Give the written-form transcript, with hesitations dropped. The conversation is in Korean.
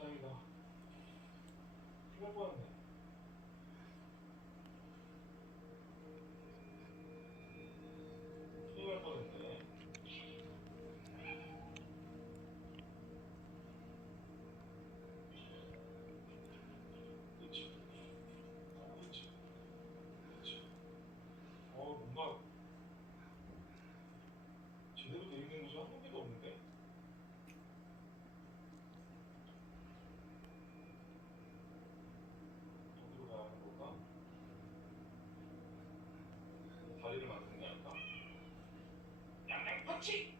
다행이다. 죽을 뻔했네. 큰일 날 뻔했네. 그치. 그치. 그치. 뭔가 제대로 돼 있는 곳이 한 군데도 없는데? 어디로 가야 하는 걸까? 다리를 만드는 게 아닐까? 양양 터치!